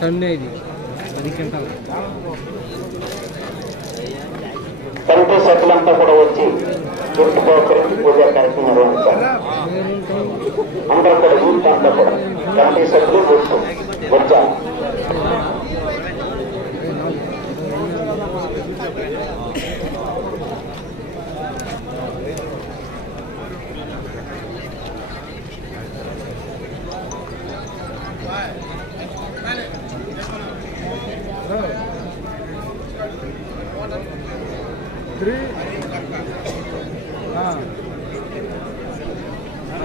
టన్నే ఇది. పది quintal. Committee సభ్యులంతా కూడా వచ్చి గుర్తు పోకరించి పూజా కార్యక్రమం నిర్వహించారు అందరూ కూడా యూత్ అంతా కూడా. కమిటీ సభ్యులు గుర్తు. వచ్చారు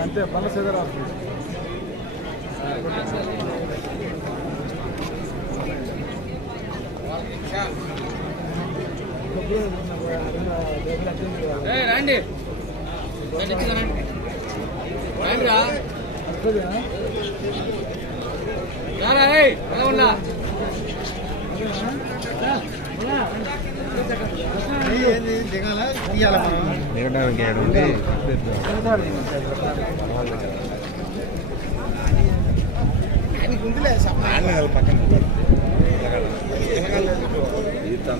అంతే పల్ల సిద్ధరా రండి రండిరా రారా రేయ్, ఎలా ఉన్నా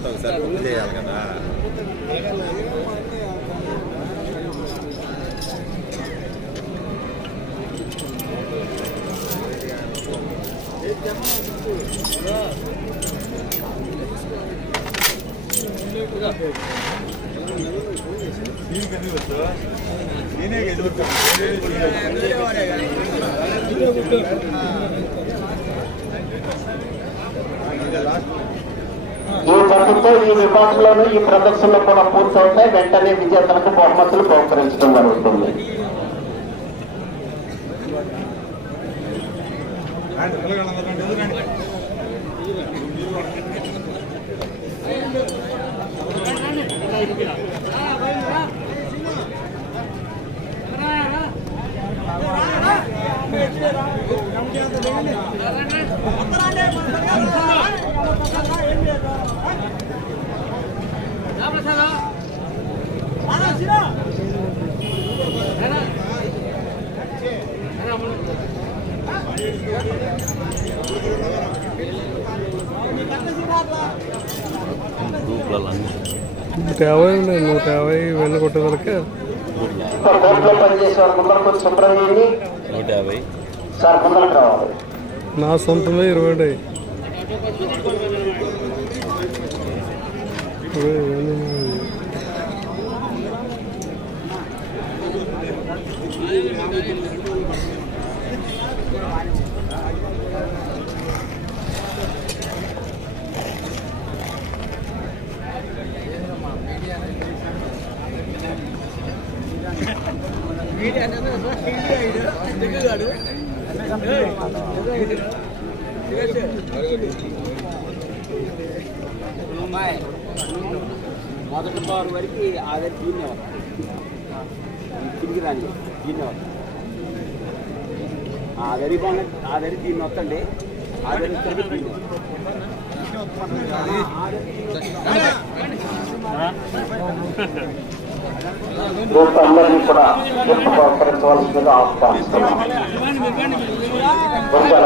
ఒకసారి గుర్తు చేయాలి కదా ఈ జట్టుతో ఈ విభాగంలోనూ ఈ ప్రదర్శనలు కూడా పూర్తవుతాయి. వెంటనే విజేతలకు బహుమతులు బహుకరించడం జరుగుతుంది. And Dupla lá. నూట యాభై ఉన్నాయి నూట యాభై వెన్న కొట్టేదలకే నూట యాభై. నా సొంతమే ఇరవై ఉన్నాయి. మొదటి బారు వరకు ఆధార్ దీన్నే తిరిగి రాని దీన్నే ఆధారి బాగా ఆధారి దీన్ని వస్తండి ఆధారి వస్తే దీన్నే యూత్ అందరినీ కూడా గిఫ్ట్ బహుకరించవలసిందిగా ఆహ్వానిస్తున్నాం గుంజాల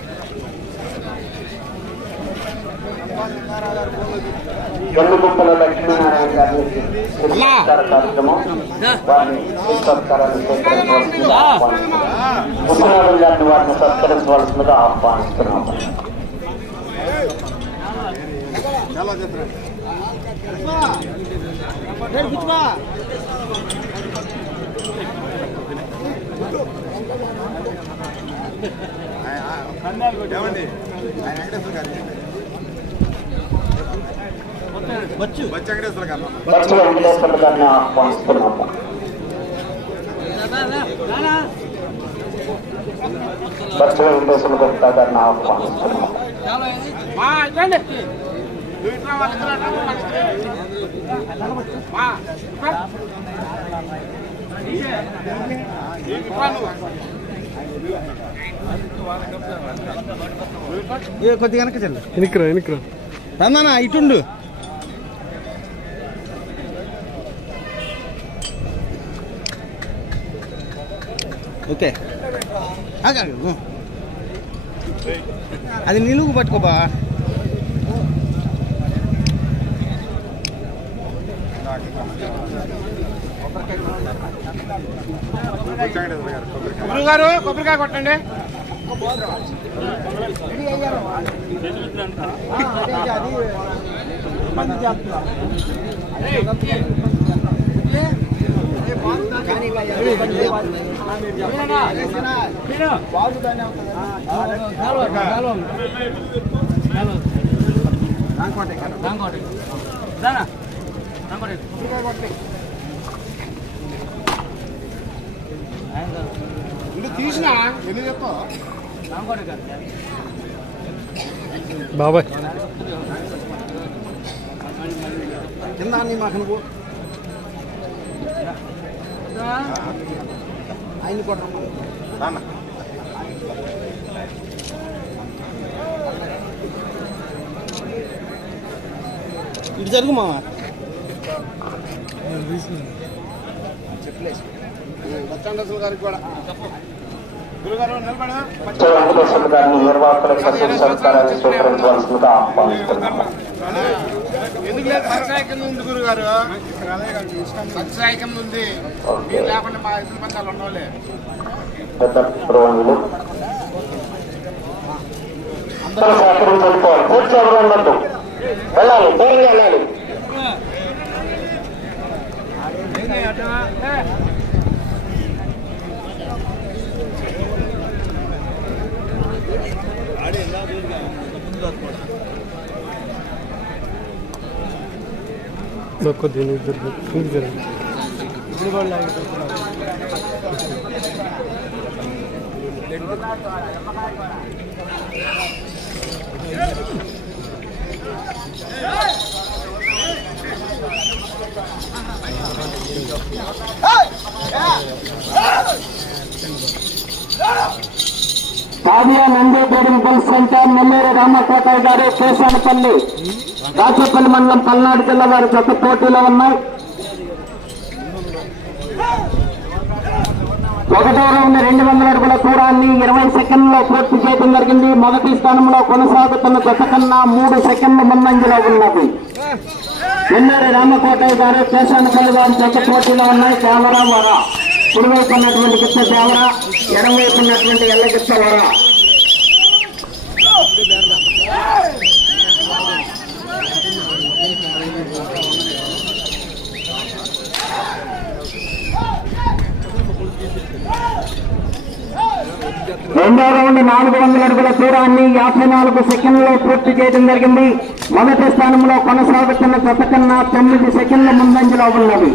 గండుగుప్పల లక్ష్మీనారాయణ గారిని సత్కార కార్యక్రమం వారిని సత్కారాన్ని స్వీకరించవలసిందిగా ఆహ్వానిస్తున్నాం. గారిని వారిని సత్కరించవలసిందిగా ఆహ్వానిస్తున్నాం. బచ్చు బచ్చు వెంకటేశ్వర గారు. బచ్చు వెంకటేశ్వర గారిని ఆహ్వానిస్తున్నాము. బచ్చు వెంకటేశ్వర గుప్తా గారిని ఆహ్వానిస్తున్నాము కొద్దిగా వెనక చెల్లి. రందనా ఇటుండు ఓకే అది నిలువు పట్టుకోబా గురుగారు కొబ్బరికాయ కొట్టండి తీసినా ఎందుకు చెప్తావు బాబాయ్. కింద అన్ని మాకు నువ్వు. ఆయన నాన్న ఇటు జరుగు మామ. గారికి కూడా. గురుగారు నిలబడ బచ్చు వెంకటేశ్వర గారిని నిర్వాహకుల సభ్యుల సత్కారాన్ని స్వీకరించవలసిందిగా ఆహ్వానిస్తున్నాము ఎందుకు ఉంది గురుగారు. సత్సాయి ఉంది. మీరు లేకుండా మా ఇద్దరు పందాలు ఉండవులే అందరూ వెళ్ళాలి. దూరంగా దీని కొద్దిగా నువ్వు జరుగు ముందుకు కావ్య నంది బుల్ సెంటర్ నెల్లూరు రామకోటయ్య గారు కేశానపల్లి రాచపల్లి మండలం పల్నాడు జిల్లా వారి జత పోటీలో ఉన్నాయి. ఒకటో రౌండ్ రెండు వందల అడుగుల దూరాన్ని ఇరవై సెకండ్లో పూర్తి చేయడం జరిగింది. మొదటి స్థానంలో కొనసాగుతున్న గత కన్నా మూడు సెకండ్ల ముందంజలో ఉన్నది. ఎన్నరి రామకోటయ్య గారు? కేశానపల్లి వారి చెత్త పోటీలో ఉన్నాయి. కేవలం వర. కుడివైపు ఉన్నటువంటి గిత్త దేవర ఎడమవైపు ఉన్నటువంటి ఎల్లగిత్త వర. రెండో రౌండ్ నాలుగు వందల అడుగుల దూరాన్ని యాభై నాలుగు సెకండ్లో పూర్తి చేయడం జరిగింది. మొదటి స్థానంలో కొనసాగుతున్న జత కన్నా తొమ్మిది సెకండ్ల ముందంజలో ఉన్నది.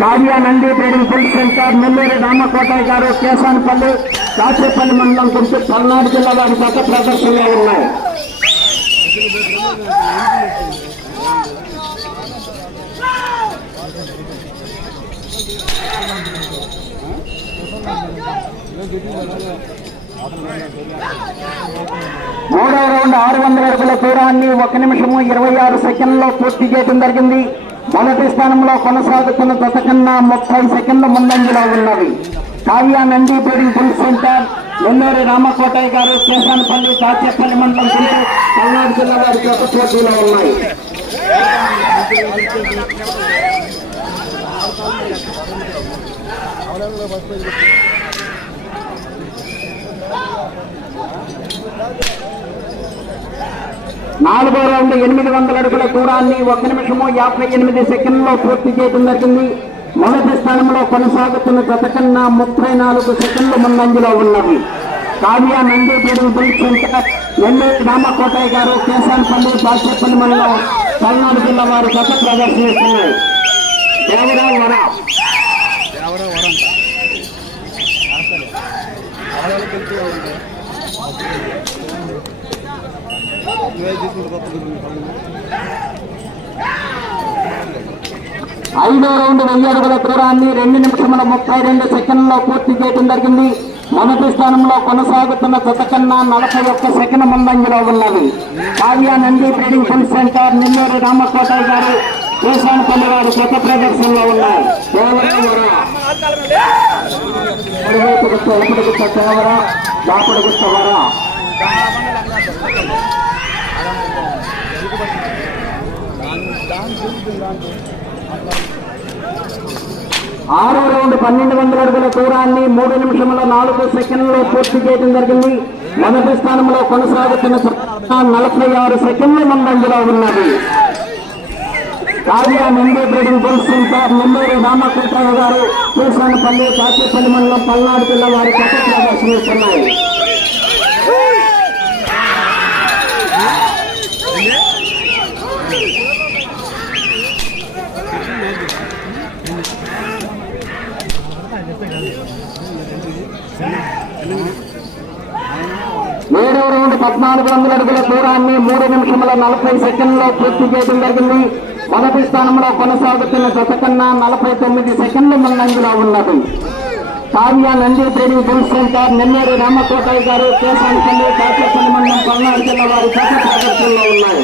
Kavya Nandi trading full centre Nellore Ramakotaiah garu Kesanapalli Kachepalli మండలం గురించి పల్నాడు జిల్లా వారి జత ప్రదర్శనలో ఉన్నాయి. మూడవ రౌండ్ ఆరు వందల అడుగుల దూరాన్ని ఒక నిమిషము ఇరవై ఆరు సెకండ్లో పూర్తి చేయడం జరిగింది. మొదటి స్థానంలో కొనసాగుతున్న గత కన్నా ముప్పై సెకండ్ల ముందంజలో ఉన్నది. Kavya Nandi boarding full centre. Nellore Ramakotaiah garu Kesanapalli Kachepalli మండలం గుంటూరు పల్నాడు జిల్లా వారి పోటీలో ఉన్నాయి. నాలుగో రౌండ్ ఎనిమిది వందల అడుగుల దూరాన్ని ఒక నిమిషము యాభై ఎనిమిది సెకండ్లో పూర్తి చేయడం జరిగింది. మొదటి స్థానంలో కొనసాగుతున్న గత కన్నా ముప్పై నాలుగు సెకండ్లు ముందంజలో ఉన్నవి. కావ్య నంది బుల్ సెంటర్ నెల్లూరు రామకోటయ్య గారు కేశాన్పల్లి బాచేపల్లి మండలం పల్నాడు జిల్లా వారు గత ప్రదర్శనిస్తున్నాయి దేవరావు వర. వరంట ఐదో రౌండ్ వెయ్యి అడుగుల దూరాన్ని రెండు నిమిషముల ముప్పై రెండు సెకండ్లో పూర్తి చేయడం జరిగింది. మొదటి స్థానంలో కొనసాగుతున్న జత కన్నా నలభై ఒక్క సెకండ్ ముందంజలో ఉన్నది. Kavya Nandi breeding full centre నిన్నూరు Ramakotaiah గారు కేశానపల్లి గారు గత ప్రదర్శనలో ఉన్నారు. కేవలం వర కేవర దాపడిగుట్ట వర. ఆరో రౌండ్ పన్నెండు వందల అడుగుల దూరాన్ని మూడు నిమిషముల నాలుగు సెకండ్లో పూర్తి చేయడం జరిగింది. మొదటి స్థానంలో కొనసాగుతున్న నలభై ఆరు సెకండ్ల ముందంజలో ఉన్నది. Kavya Mumbai breeding bull centre Nellore garu Pusanapalli Kachepalli మండలం పల్నాడు జిల్లా వారి గత ప్రదర్శనిస్తున్నాయి ఏడవ రౌండ్ పద్నాలుగు వందల అడుగుల దూరాన్ని మూడు నిమిషముల నలభై సెకండ్లో పూర్తి చేయడం జరిగింది. మొదటి స్థానంలో కొనసాగుతున్న శతకన్నా నలభై తొమ్మిది సెకండ్లు ముందంజలో ఉన్నది. Kavya Nandi trading bull centre Nellore Ramakotaiah garu Kesanapalli Kachepalli మండలం పల్నాడు జిల్లా వారి గత ప్రదర్శనలో ఉన్నాయి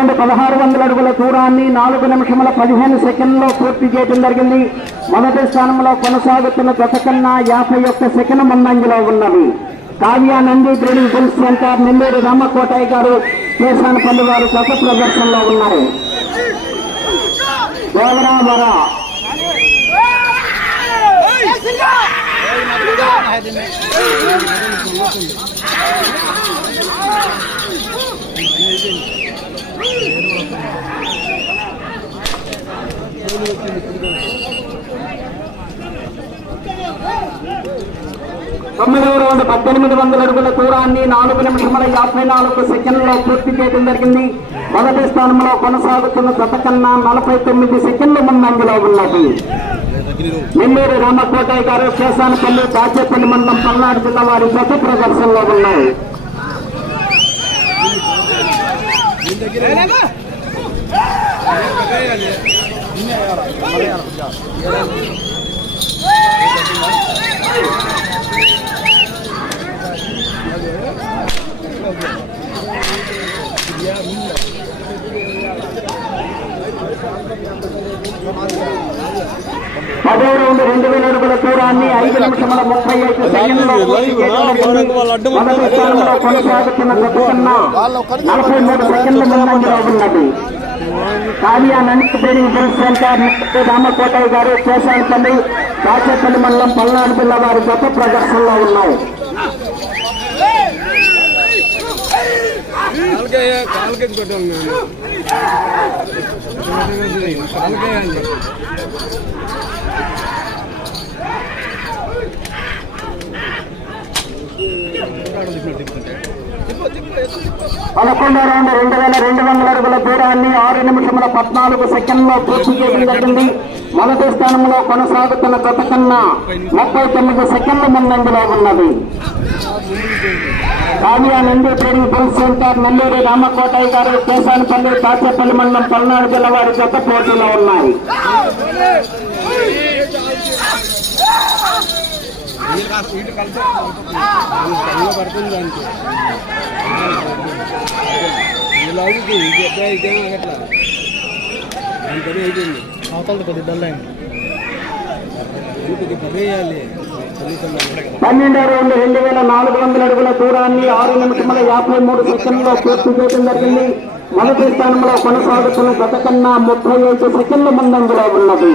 ఎనిమిదవ పదహారు వందల అడుగుల దూరాన్ని నాలుగు నిమిషముల పదిహేను సెకండ్లో పూర్తి చేయడం జరిగింది. మొదటి స్థానంలో కొనసాగుతున్న గత కన్నా యాభై ఒక్క సెకండ్ ముందంజలో ఉన్నవి Kavya Nandi breeding bull centre Nellore Ramakotaiah garu Kesanapalli వారు గత ప్రదర్శనలో ఉన్నారు దేవరామర తొమ్మిదవ రెండు పద్దెనిమిది వందల అడుగుల దూరాన్ని నాలుగు నిమిషముల యాభై నాలుగు సెకండ్లో పూర్తి చేయడం జరిగింది. మొదటి స్థానంలో కొనసాగుతున్న గత కన్నా నలభై తొమ్మిది సెకండ్ల ముందంజలో ఉన్నది. నెల్లూరు రామకోటయ్య గారు కేశానపల్లి దాచేపల్లి మండలం పల్నాడు జిల్లా వారి గత ప్రదర్శనలో ఉన్నాయి. పదో రౌండ్ రెండు వేల అడుగుల దూరాన్ని ఐదు నిమిషముల ముప్పై ఐదు సెకండ్లో మొదటి స్థానంలో కొనసాగుతున్న గత కన్నా నలభై మూడు సెకండ్ల ముందంజలో ఉన్నది. Kavya Nandi trading bull centre Ramakotaiah garu Kesanapalli Kachepalli మండలం పల్నాడు పిల్ల వారి గత ప్రదర్శనలో ఉన్నాయి కాలుకే చెప్పు పదకొండో రౌండ్ రెండు వేల రెండు వందల అడుగుల దూరాన్ని ఆరు నిమిషముల పద్నాలుగు సెకండ్లో పూర్తి చేయడం జరిగింది. మొదటి స్థానంలో కొనసాగుతున్న గత కన్నా ముప్పై తొమ్మిది సెకండ్ల ముందంజలో ఉన్నది. Kavya Nandi trading bull centre Nellore Ramakotaiah garu Kesanapalli Kachepalli మండలం పల్నాడు జిల్లా వారి గత పోటీలో ఉన్నాయి. ఇటు కలిసి పడుతుంది దానికి. ఇలా అవుతుంది ఇది అబ్బాయి ఇదేమో అట్లా. దాని పని అయిపోయింది. అవతలది కొద్ది డల్ అయింది. కొద్ది పని వేయాలి. పన్నెండో రౌండ్ రెండు వేల నాలుగు వందల అడుగుల దూరాన్ని ఆరు నిమిషముల యాభై మూడు సెకండ్లో పూర్తి చేయడం జరిగింది. మొదటి స్థానంలో కొనసాగుతున్న గత కన్నా ముప్పై ఐదు సెకండ్ల ముందంజలో ఉన్నది.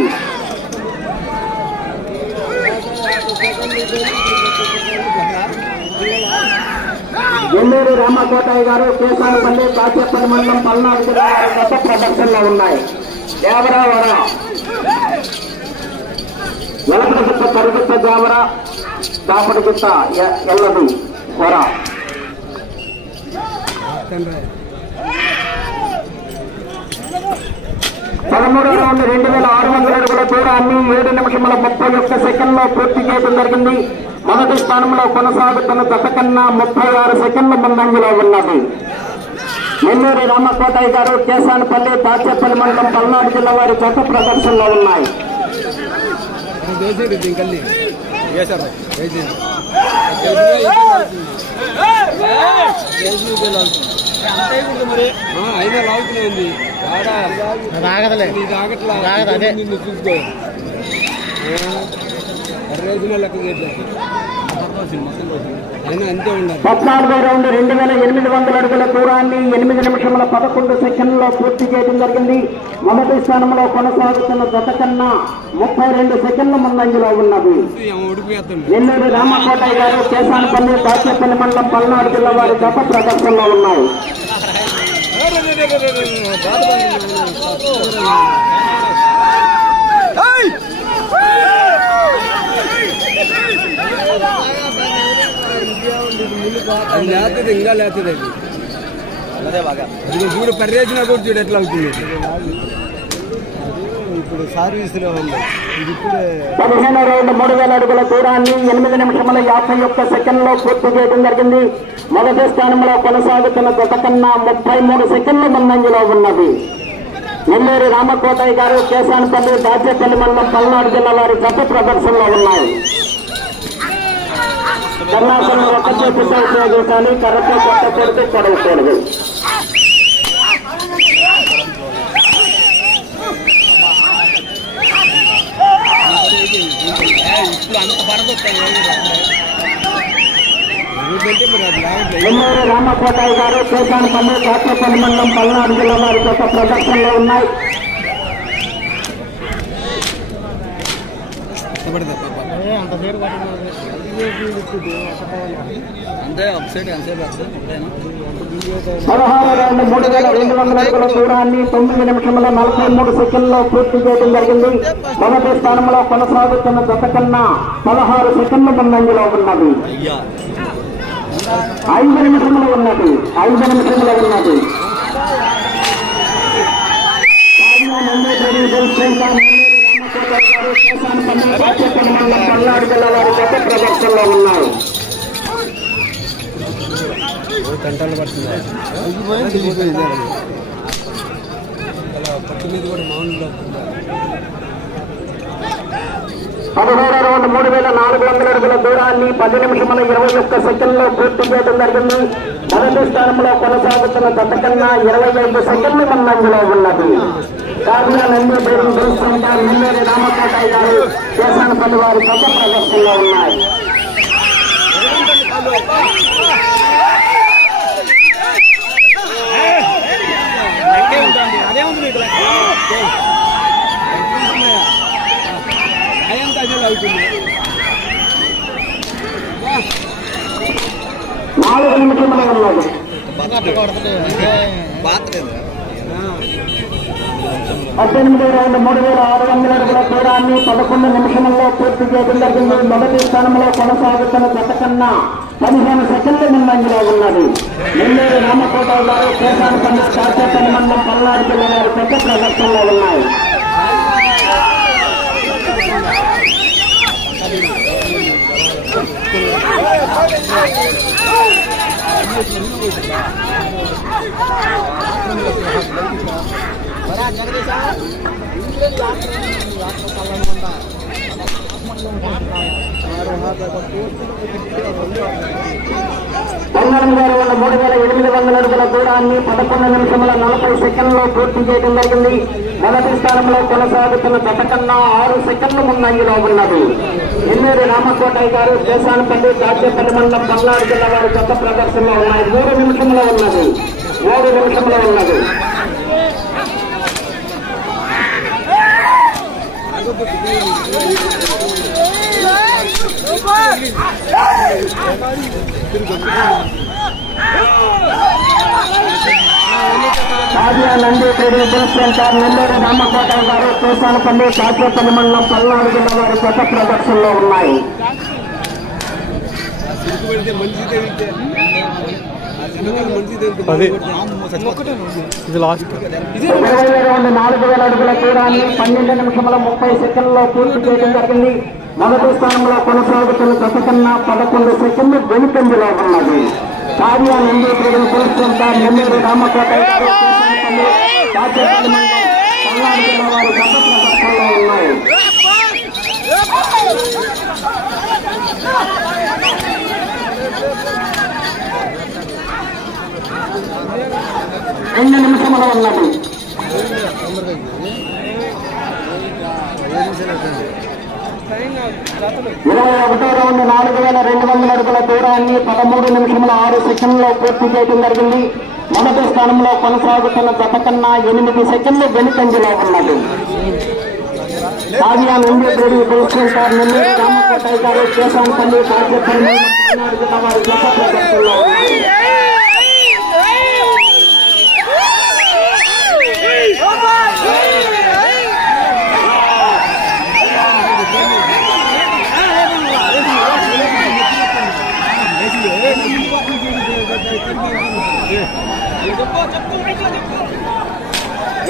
ఎల్లూరు రామకోటయ్య గారు కేసానపల్లి కాచేపల్లి మండలం పల్నాడు జిల్లా వారి గత ప్రదర్శనలో ఉన్నాయి. దేవరావర వెలకడ గుట్ట కరుగుట్ట దేవర దాపడి గుట్ట ఎ- ఎల్లదు వర. పదమూడు రౌండ్ రెండు వేల ఆరు వందల అడుగుల దూరాన్ని ఏడు నిమిషముల ముప్పై ఒక్క సెకండ్లో పూర్తి చేయడం జరిగింది మొదటి స్థానంలో కొనసాగుతున్న గత కన్నా ముప్పై ఆరు సెకండ్ల ముందంజలో ఉన్నది నెల్లూరు రామకోటయ్య గారు కేసానపల్లి దాచేపల్లి మండలం పల్నాడు జిల్లా వారి గత ప్రదర్శనలో ఉన్నాయి అయినా లాగుతూనే ఉంది రాగదలే రాగదు, అదే. నిన్ను చూసుకో. పద్నాలుగో రౌండ్ రెండు వేల ఎనిమిది వందల అడుగుల దూరాన్ని ఎనిమిది నిమిషముల పదకొండు సెకండ్లో పూర్తి చేయడం జరిగింది. మొదటి స్థానంలో కొనసాగుతున్న గత కన్నా ముప్పై రెండు సెకండ్ల ముందంజలో ఉన్నది. నెల్లూరు రామకోటయ్య గారు కేసానపల్లి దాచేపల్లి మండలం పల్నాడు జిల్లా వారి గత ప్రదర్శనలో ఉన్నాయి. అది లేతుంది ఇంకా లేతుంది అది అదే బాగా అది ఊరు పర్యటన కూడా చూడు ఎట్లా అవుతుంది ఇప్పుడు సర్వీస్లో ఉంది. ఇది ఇప్పుడు పదిహేను రౌండ్ మూడు వేల అడుగుల దూరాన్ని ఎనిమిది నిమిషముల యాభై ఒక్క సెకండ్లో పూర్తి చేయడం జరిగింది. మొదటి స్థానంలో కొనసాగుతున్న గత కన్నా ముప్పై మూడు సెకండ్ల ముందంజలో ఉన్నది. నెల్లూరు రామకోటయ్య గారు కేశాన్పల్లి దాచేపల్లి మండలం పల్నాడు జిల్లా వారి గత ప్రదర్శనలో ఉన్నాయి. కర్ణాసనం ఒక చేతి ఉపయోగించాలి కర్రతో కొట్ట కొడితే కొడవకూడదు. ఎందుకంటే మరి అది లాగట్లేదు నెల్లూరు రామకోటయ్య గారు కేసానపల్లి దాచేపల్లి మండలం పల్నాడు జిల్లా వారి యొక్క ప్రదర్శనలో ఉన్నాయి. కష్టపడదా పాప అంతే పదహారు రౌండ్ మూడు వేల రెండు వందల అడుగుల దూరాన్ని తొమ్మిది నలభై మూడు సెకండ్లో పూర్తి చేయడం జరిగింది. మొదటి స్థానంలో కొనసాగుతున్న గత కన్నా పదహారు సెకండ్ల ముందంజలో ఉన్నది. ఐదు నిమిషములు ఉన్నది. ఐదు నిమిషములు ఉన్నది. పల్నాడు జిల్లా వారి గత ప్రదర్శనలో ఉన్నారు గంటలు పదహారు రౌండ్ మూడు వేల నాలుగు వందల అడుగుల దూరాన్ని పది నిమిషముల ఇరవై ఒక్క సెకండ్లో పూర్తి చేయడం జరిగింది. మొదటి స్థానంలో కొనసాగుతున్న గత కన్నా ఇరవై ఐదు సెకండ్లు ముందంజలో ఉన్నది. కాకినాడ నంది దేవి దేవస్థానం నెల్లూరి రామకోటయ్య గారు కేసానపల్లి వారి గత ప్రదర్శనలో ఉన్నాయి అదే ఉంది మీకు అయ్యంత అదే అవుతుంది నాలుగు నిమిషములు ఉన్నది పద్దెనిమిది రౌండ్ మూడు వేల ఆరు వందల అడుగుల దూరాన్ని పదకొండు నిమిషముల్లో పూర్తి చేయడం జరిగింది మొదటి స్థానంలో కొనసాగుతున్న గత కన్నా పదిహేను సెకండ్ల ముందంజలో ఉన్నది నెల్లూరు రామకోట గారు కేశానపల్లి కాచేపల్లి మండలం పల్నాడు జిల్లా వారి పెద్ద ప్రదర్శనలో ఉన్నాయి పంతొమ్మిది వేల వంద మూడు వేల ఎనిమిది వందల అడుగుల దూరాన్ని పదకొండు నిమిషముల నలభై సెకండ్లో పూర్తి చేయడం జరిగింది. మొదటి స్థానంలో కొనసాగుతున్న గత కన్నా ఆరు సెకండ్ల ముందంజలో ఉన్నది. ఎన్నూరి రామకోటయ్య గారు దేశానపల్లి దాచేపల్లి మండలం పల్నాడు జిల్లా వారి గత ప్రదర్శనలో ఉన్నాయి. మూడు నిమిషంలో ఉన్నది. మూడు నిమిషంలో ఉన్నది. నంది ట్రేడింగ్ బుల్ నెల్లూరు రామకోట గారు కేసానపల్లి కాచేపల్లి మండలం పల్నాడు జిల్లా వారి కొత్త ప్రదర్శనలో ఉన్నాయి. పెడితే ఇది లాస్ట్ నాలుగు వేల అడుగుల తీరాన్ని పన్నెండు నిమిషముల ముప్పై సెకండ్లో పూర్తి చేయడం జరిగింది మొదటి స్థానంలో కొనసాగుతున్న గత కన్నా పదకొండు సెకండ్లు వెనుకంజలో ఉన్నది కార్య ప్రజలు ట్రేడింగ్ నెల్లూరు రామకోట వారి కొత్త ప్రదర్శనలో ఉన్నాయి రెండు నిమిషముల ఉన్నది ఇరవై ఒకటో రౌండ్ నాలుగు వేల రెండు వందల అడుగుల దూరాన్ని పదమూడు నిమిషముల ఆరు సెకండ్లో పూర్తి చేయడం జరిగింది. మొదటి స్థానంలో కొనసాగుతున్న జత కన్నా ఎనిమిది సెకండ్లు వెనుకంజలో ఉన్నది. కావ్యా నుండి దేవి బుల్సెంటర్ నుండి రామకోట గారు కేశాంపల్లి కార్యక్రమం పల్నాడు జిల్లా వారి జత ప్రదర్శనలో ఉన్నాయి.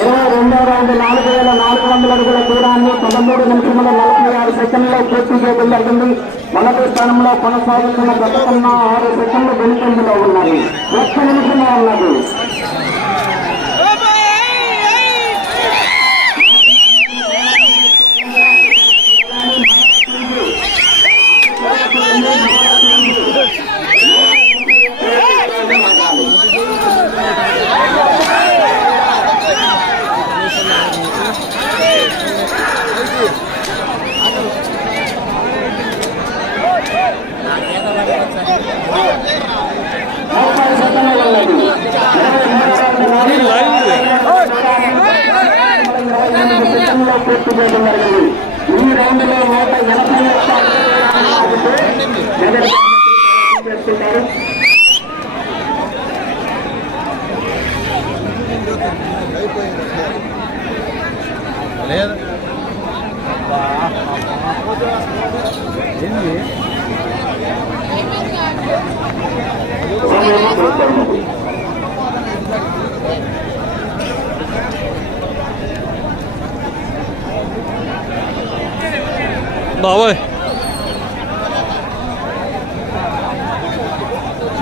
ఇరవై రెండో రౌండ్ నాలుగు వేల నాలుగు వందల అడుగుల దూరాన్ని పదమూడు నిమిషముల నలభై ఆరు సెకండ్లో పూర్తి చేయడం జరిగింది. మొదటి స్థానంలో కొనసాగుతున్న గత కన్నా ఆరు సెకండ్లు వెనుకంజలో ఉన్నది ఒక్క నిమిషమే ఉన్నది. పూర్తి చేయడం జరిగింది ఈ రౌండ్లో నూట ఎనభై ఒక్క మొదటి చేస్తున్నారు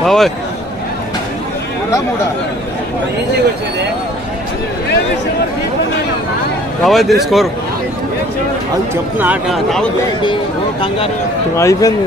బాబాయ్. బాబాయ్ బాబాయ్ తీసుకోరు అది చెప్తున్నా రావద్దు. కంగారు. అయిపోయింది.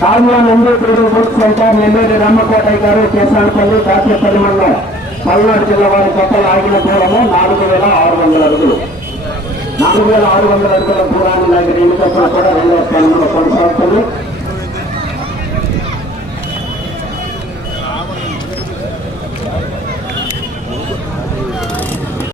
కావ్య నుండి trading book centre Nellore Ramakotaiah garu Kesanapalli Kachepalli మండలం పల్నాడు జిల్లా వారి కొత్తలు ఆగిన దూరము నాలుగు వేల ఆరు వందల అడుగులు. నాలుగు వేల ఆరు వందల అడుగుల దూరాన్ని లాగిన ఎన్నికల్లో కూడా రెండవ స్థానంలో కొనసాగుతుంది.